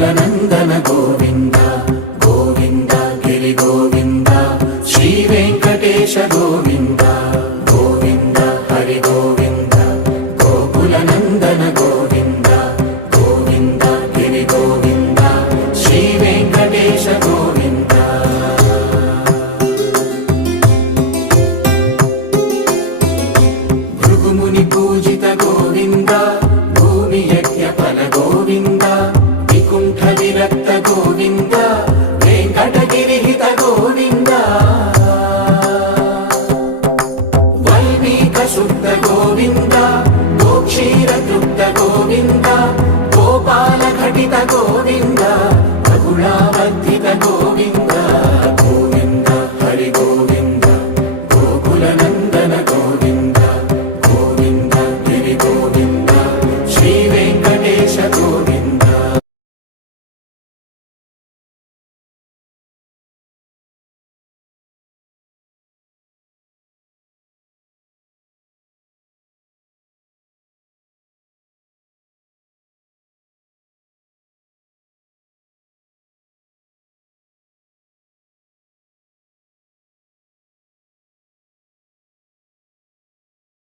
నందన గోవింద గోవింద గిరి గోవింద శ్రీ వెంకటేశ గోవింద గోవింద హరి గోవింద గోకుల నందన గోవింద గోవింద గిరి గోవింద శ్రీ వెంకటేశ గోవింద భృగుముని పూజిత గోవింద భూమి యజ్ఞ ఫల గోవింద వికుంఠ విరక్త గోవింద వెంకటగిరిహిత గోవింద వల్మీక శుద్ధ గోవింద గోక్షీర తృప్త గోవింద గోపాల ఘటిత